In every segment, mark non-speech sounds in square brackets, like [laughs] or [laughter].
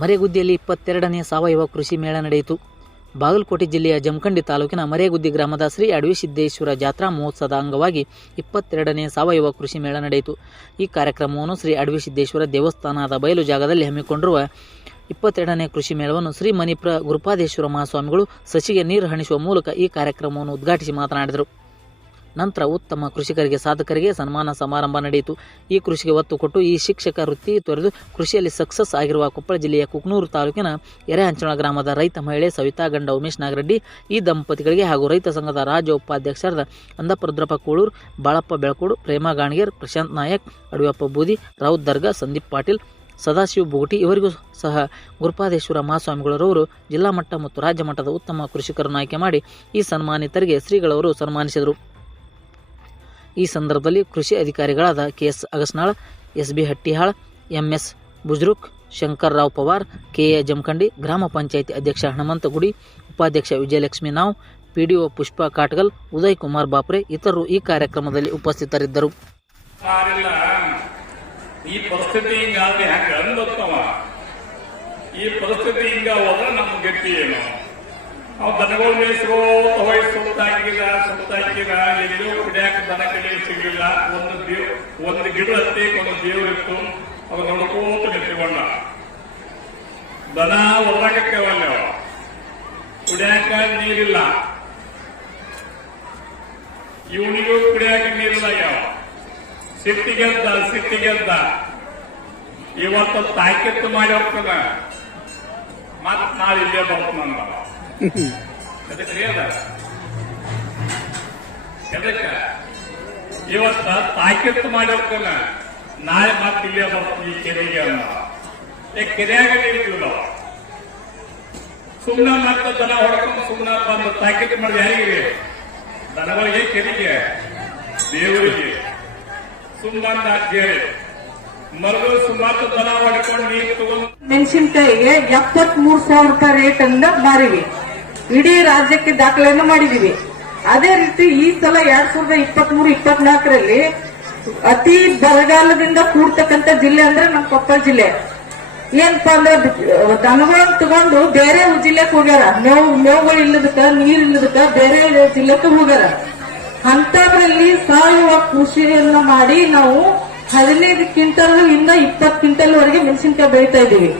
ಮರೆಗುದ್ದಿಯಲ್ಲಿ ಇಪ್ಪತ್ತೆರಡನೇ ಸಾವಯವ ಕೃಷಿ ಮೇಳ ನಡೆಯಿತು. ಬಾಗಲಕೋಟೆ ಜಿಲ್ಲೆಯ ಜಮಖಂಡಿ ತಾಲೂಕಿನ ಮರೇಗುದ್ದಿ ಗ್ರಾಮದ ಶ್ರೀ ಅಡವಿಸಿದ್ದೇಶ್ವರ ಜಾತ್ರಾ ಮಹೋತ್ಸವದ ಅಂಗವಾಗಿ ಇಪ್ಪತ್ತೆರಡನೇ ಸಾವಯವ ಕೃಷಿ ಮೇಳ ನಡೆಯಿತು. ಈ ಕಾರ್ಯಕ್ರಮವನ್ನು ಶ್ರೀ ಅಡವಿಸಿದ್ದೇಶ್ವರ ದೇವಸ್ಥಾನದ ಬಯಲು ಜಾಗದಲ್ಲಿ ಹಮ್ಮಿಕೊಂಡಿರುವ ಇಪ್ಪತ್ತೆರಡನೇ ಕೃಷಿ ಮೇಳವನ್ನು ಶ್ರೀ ಮಣಿಪುರ ಗುರುಪಾದೇಶ್ವರ ಮಹಾಸ್ವಾಮಿಗಳು ಸಸಿಗೆ ನೀರು ಹಣಿಸುವ ಮೂಲಕ ಈ ಕಾರ್ಯಕ್ರಮವನ್ನು ಉದ್ಘಾಟಿಸಿ ಮಾತನಾಡಿದರು. ನಂತರ ಉತ್ತಮ ಕೃಷಿಕರಿಗೆ, ಸಾಧಕರಿಗೆ ಸನ್ಮಾನ ಸಮಾರಂಭ ನಡೆಯಿತು. ಈ ಕೃಷಿಗೆ ಒತ್ತು ಕೊಟ್ಟು ಈ ಶಿಕ್ಷಕ ವೃತ್ತಿ ತೊರೆದು ಕೃಷಿಯಲ್ಲಿ ಸಕ್ಸಸ್ ಆಗಿರುವ ಕೊಪ್ಪಳ ಜಿಲ್ಲೆಯ ಕುಕ್ನೂರು ತಾಲೂಕಿನ ಎರೆಹಂಚೋಳ ಗ್ರಾಮದ ರೈತ ಮಹಿಳೆ ಸವಿತಾ ಗಂಡ ಉಮೇಶ್ ನಾಗರೆಡ್ಡಿ, ಈ ದಂಪತಿಗಳಿಗೆ ಹಾಗೂ ರೈತ ಸಂಘದ ರಾಜ್ಯ ಉಪಾಧ್ಯಕ್ಷರಾದ ಅಂದಪ್ಪ ರುದ್ರಪ್ಪ ಕೂಳೂರು ಬಾಳಪ್ಪ ಬೆಳಕೋಡು, ಪ್ರೇಮ ಗಾಣಗೇರ್, ಪ್ರಶಾಂತ್ ನಾಯಕ್, ಅಡಿಯಪ್ಪ ಬೂದಿ ರಾವುತ್ ದರ್ಗಾ, ಸಂದೀಪ್ ಪಾಟೀಲ್, ಸದಾಶಿವ ಬುಗುಟಿ ಇವರಿಗೂ ಸಹ ಗುರುಪಾದೇಶ್ವರ ಮಹಾಸ್ವಾಮಿಗಳವರು ಜಿಲ್ಲಾ ಮಟ್ಟ ಮತ್ತು ರಾಜ್ಯ ಮಟ್ಟದ ಉತ್ತಮ ಕೃಷಿಕರನ್ನು ಆಯ್ಕೆ ಮಾಡಿ ಈ ಸನ್ಮಾನಿತರಿಗೆ ಶ್ರೀಗಳವರು ಸನ್ಮಾನಿಸಿದರು. ಈ ಸಂದರ್ಭದಲ್ಲಿ ಕೃಷಿ ಅಧಿಕಾರಿಗಳಾದ K S Agasnal S B Hattihal M S Bujruk, Shankar Rao Pawar, K A Jamkhandi, ಗ್ರಾಮ ಪಂಚಾಯಿತಿ ಅಧ್ಯಕ್ಷ ಹನುಮಂತ ಗುಡಿ ಉಪಾಧ್ಯಕ್ಷ ವಿಜಯಲಕ್ಷ್ಮಿ ನಾವ್ ಒ ಪುಷ್ಪಾ ಕಾಟ್ಗಲ್, ಉದಯ್ ಕುಮಾರ್ ಬಾಪ್ರೆ ಇತರರು ಈ ಕಾರ್ಯಕ್ರಮದಲ್ಲಿ ಉಪಸ್ಥಿತರಿದ್ದರು. ಈ ಪರಿಸ್ಥಿತಿ ಈ ಪರಿಸ್ಥಿತಿ ಹಿಂಗ ಹೋದ್ರೆ ನಮ್ಮ ಗಟ್ಟಿ ಏನು? ನಾವು ಎಲ್ಲೂ ಕುಡಿಯಾಕ ದನ ಕಡೆ ಸಿಗಲಿಲ್ಲ. ಒಂದು ದೇವ್ ಒಂದು ಗಿಡ ಹತ್ತಿ ಒಂದು ದೇವ್ರು ಇತ್ತು. ಅದು ನೋಡ್ಕೋತ ನಿಂತ್ಕೊಂಡ. ದನ ಒದ್ದಾಕತ್ತೇವಲ್ಲ ಕುಡಿಯಾಕ ನೀರಿಲ್ಲ. ಇವನಿಗೂ ಕುಡಿಯಾಕ ನೀರಿಲ್ಲ ಯಾವ ಸಿಟ್ಟಿಗೆದ್ದ ಸಿಟ್ಟಿಗೆದ್ದ ಇವತ್ತು ತಾಕೀತು ಮಾಡಿ ಹೋಗ್ತದ ಮತ್ ನಾಳೆ ಇಲ್ಲೇ ಬರ್ತಾನಂದ [laughs] ಅದಕ್ಕೆ ಅದ ಎದಕ್ಕ? ಇವತ್ತ ತಾಕೀತು ಮಾಡಿ ಹೋಗ್ತಾನ ನಾಳೆ ಮತ್ತೆ ಇಲ್ಲೇ ಬರ್ತೀವಿ ಈ ಕೆರೆಗೆ ಅಲ್ಲ ಏ, ಕೆರೆಯಾಗ ನೀರಿಲ್ಲ ಸುಮ್ಮನೆ ಮತ್ತೆ ದನ ಹೊಡ್ಕೊಂಡು ಸುಮ್ಮನೆ ಬಂದು ತಾಕೀತು ಮಾಡಿ ಯಾರಿಗೆ? ದನಗಳಿಗೆ ಕೆರೆಗೆ? ದೇವರಿಗೆ. ಸುಮ್ಮಂದ ಕೇಳಿ ಮರಳು ಸುಮಾರು ದನ ಹೊಡ್ಕೊಂಡು ನೀರು ತಗೊಂಡು ಮೆಣಸಿನಕಾಯಿಗೆ ಎಪ್ಪತ್ಮೂರು ಸಾವಿರ ರೂಪಾಯಿ ರೇಟ್ ಅಂದ ಮಾರಿವಿ. ಇಡೀ ರಾಜ್ಯಕ್ಕೆ ದಾಖಲೆಯನ್ನು ಮಾಡಿದೀವಿ. ಅದೇ ರೀತಿ ಈ ಸಲ ಎರಡ್ ಸಾವಿರದ ಇಪ್ಪತ್ತ್ ಮೂರು ಇಪ್ಪತ್ನಾಲ್ಕರಲ್ಲಿ ಅತಿ ಬರಗಾಲದಿಂದ ಕೂಡ್ತಕ್ಕಂತ ಜಿಲ್ಲೆ ಅಂದ್ರೆ ನಮ್ಮ ಕೊಪ್ಪಳ ಜಿಲ್ಲೆ. ಏನಪ್ಪಾ ಅಂದ್ರೆ ದನಗಳನ್ನ ತಗೊಂಡು ಬೇರೆ ಜಿಲ್ಲೆಗೆ ಹೋಗ್ಯಾರ. ಮೇವು, ಮೇವುಗಳು ಇಲ್ಲದಕ್ಕ, ನೀರ್ ಇಲ್ಲದಕ್ಕ ಬೇರೆ ಜಿಲ್ಲೆಗೆ ಹೋಗ್ಯಾರ. ಅಂತದ್ರಲ್ಲಿ ಸಾವಯವ ಕೃಷಿಯನ್ನ ಮಾಡಿ ನಾವು ಹದಿನೈದು ಕ್ವಿಂಟಲ್ ಇಂದ ಇಪ್ಪತ್ತು ಕ್ವಿಂಟಲ್ ವರೆಗೆ ಮೆಣಸಿನಕಾಯಿ ಬೆಳಿತಾ ಇದ್ದೀವಿ.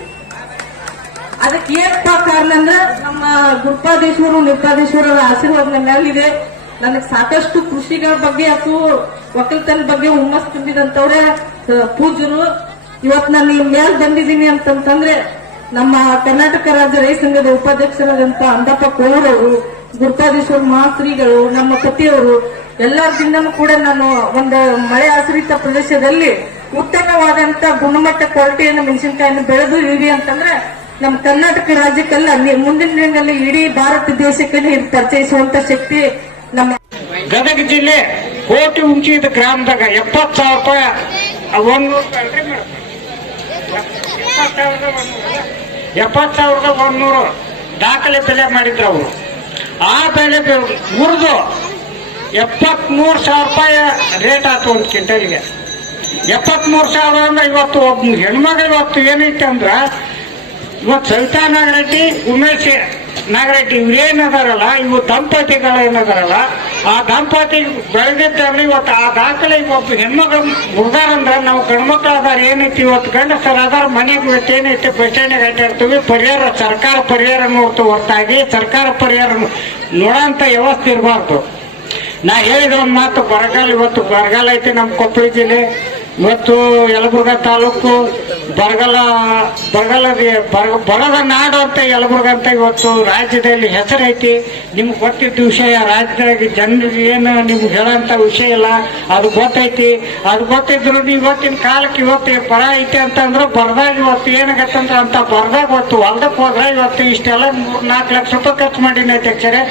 ಅದಕ್ಕೆ ಏನಪ್ಪ ಕಾರಣ ಅಂದ್ರೆ ನಮ್ಮ ಗುರುಪಾದೇಶ್ವರು ನಿರ್ಪಾದೇಶ್ವರರ ಆಶೀರ್ವಾದ ನನಗೆ ಸಾಕಷ್ಟು ಕೃಷಿಗಳ ಬಗ್ಗೆ ಅಥವಾ ಒಕ್ಕಲ್ತನ ಬಗ್ಗೆ ಹುಮ್ಮಸ್ ತುಂಬಿದಂತವ್ರೆ ಪೂಜರು ಇವತ್ ನಾನು ಈ ಮೇಲ್ ಬಂದಿದ್ದೀನಿ ಅಂತಂತಂದ್ರೆ, ನಮ್ಮ ಕರ್ನಾಟಕ ರಾಜ್ಯ ರೈತ ಸಂಘದ ಉಪಾಧ್ಯಕ್ಷರಾದಂತ ಅಂದಪ್ಪ ಕೋಳೂರವರು ಗುರುಪಾದೇಶ್ವರ ಮಹಾಶ್ರೀಗಳು ನಮ್ಮ ಪತಿಯವರು ಎಲ್ಲರಿಂದನೂ ಕೂಡ ನಾನು ಒಂದು ಮಳೆ ಆಶ್ರಿತ ಪ್ರದೇಶದಲ್ಲಿ ಉತ್ತಮವಾದಂತ ಗುಣಮಟ್ಟ ಕ್ವಾಲಿಟಿಯನ್ನು ಮೆಣಸಿನಕಾಯಿಯನ್ನು ಬೆಳೆದು ಇವಿ ಅಂತಂದ್ರೆ ನಮ್ಮ ಕರ್ನಾಟಕ ರಾಜ್ಯಕ್ಕಲ್ಲ ಮುಂದಿನ ದಿನದಲ್ಲಿ ಇಡೀ ಭಾರತ ದೇಶಕ್ಕೆ ಇದು ಪರಿಚಯಿಸುವಂತ ಶಕ್ತಿ ನಮ್ಮ ಗದಗ ಜಿಲ್ಲೆ ಕೋಟಿ ಉಂಚಿದ ಗ್ರಾಮದಾಗ ಎಪ್ಪತ್ ಸಾವಿರ ರೂಪಾಯಿ ಒಂದು ಎಪ್ಪತ್ತು ಸಾವಿರದ ಒಂದೂರು ದಾಖಲೆ ಬೆಲೆ ಮಾಡಿದ್ರು ಅವರು. ಆ ಬೆಲೆ ಮುರಿದು ಎಪ್ಪತ್ಮೂರು ಸಾವಿರ ರೂಪಾಯಿ ರೇಟ್ ಆಯ್ತು ಒಂದು ಕ್ವಿಂಟಲ್ಗೆ. ಎಪ್ಪತ್ಮೂರು ಸಾವಿರ ಅಂದ್ರೆ ಇವತ್ತು ಒಬ್ಬ ಹೆಣ್ಮಗಳು ಇವತ್ತು ಏನೈತೆ ಅಂದ್ರ ಇವತ್ತು ಸವಿತಾ ನಾಗರೆಡ್ಡಿ ಉಮೇಶ್ ನಾಗರೆಡ್ಡಿ ಇವ್ರೇನದಾರಲ್ಲ ಇವು ದಂಪತಿಗಳು ಏನದಾರಲ್ಲ ಆ ದಂಪತಿ ಬೆಳೆದಿದ್ದಲ್ಲಿ ಇವತ್ತು ಆ ದಾಖಲೆ ಒಬ್ಬ ಹೆಣ್ಮಗಳು ಮುಗ್ದಾರಂದ್ರೆ ನಾವು ಗಂಡ್ಮಕ್ಳು ಅದಾರ ಏನೈತಿ ಇವತ್ತು ಗಂಡಸರ ಅದಾರ, ಮನೆಗೆ ಇವತ್ತು ಏನೈತಿ ಬಸ್ಟ್ಯಾಂಡಿಗೆ ಅಡ್ಡಾಡ್ತೀವಿ ಪರಿಹಾರ, ಸರ್ಕಾರ ಪರಿಹಾರ ನೋಡ್ತು ಹೊರತಾಗಿ ಸರ್ಕಾರ ಪರಿಹಾರ ನೋಡೋಂಥ ವ್ಯವಸ್ಥೆ ಇರಬಾರ್ದು. ನಾ ಹೇಳಿದ ಒಂದು ಮಾತು ಬರಗಾಲ, ಇವತ್ತು ಬರಗಾಲ ಐತಿ ನಮ್ಮ ಕೊಪ್ಪಳ ಜಿಲ್ಲೆ. ಇವತ್ತು ಯಲಬುರ್ಗ ತಾಲೂಕು ಬರಗಾಲ ಬರಗಾಲದ ಬರ, ಬರದ ನಾಡು ಅಂತ ಯಲಬುರ್ಗ ಅಂತ ಇವತ್ತು ರಾಜ್ಯದಲ್ಲಿ ಹೆಸರೈತಿ. ನಿಮ್ಗೆ ಗೊತ್ತಿದ್ದ ವಿಷಯ ರಾಜ್ಯದಾಗ ಜನರಿಗೆ ಏನು ನಿಮ್ಗೆ ಹೇಳೋಂಥ ವಿಷಯ ಇಲ್ಲ. ಅದು ಗೊತ್ತೈತಿ. ಅದು ಗೊತ್ತಿದ್ರು ಇವತ್ತಿನ ಕಾಲಕ್ಕೆ ಇವತ್ತು ಬರ ಐತಿ ಅಂತಂದ್ರೆ ಬರದಾಗ ಇವತ್ತು ಏನಾಗತ್ತಂದ್ರೆ ಅಂತ ಬರದಾಗ ಗೊತ್ತು ಹೊಲ್ದಕ್ಕೆ ಹೋದ್ರೆ ಇವತ್ತು ಇಷ್ಟೆಲ್ಲ ಮೂರು ನಾಲ್ಕು ಲಕ್ಷ ರೂಪಾಯಿ ಖರ್ಚು ಮಾಡೀನಿ ಅಧ್ಯಕ್ಷರೇ.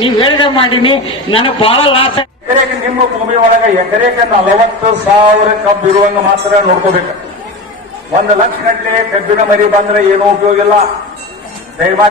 ನೀವು ಹೇಳಿದೆ ಮಾಡೀನಿ. ನನಗೆ ಭಾಳ ಲಾಸ್ ಎಕರೆಗೆ ನಿಮ್ಮ ಭೂಮಿ ಒಳಗೆ ಎಕರೆಗೆ ನಲವತ್ತು ಸಾವಿರ ಕಬ್ಬು ಇರುವಂಗ ಮಾತ್ರ ನೋಡ್ಕೋಬೇಕು. ಒಂದು ಲಕ್ಷ ಗಂಟೆ ಕಬ್ಬಿನ ಮರಿ ಬಂದ್ರೆ ಏನೂ ಉಪಯೋಗ ಇಲ್ಲ. ದಯಮಾಡಿ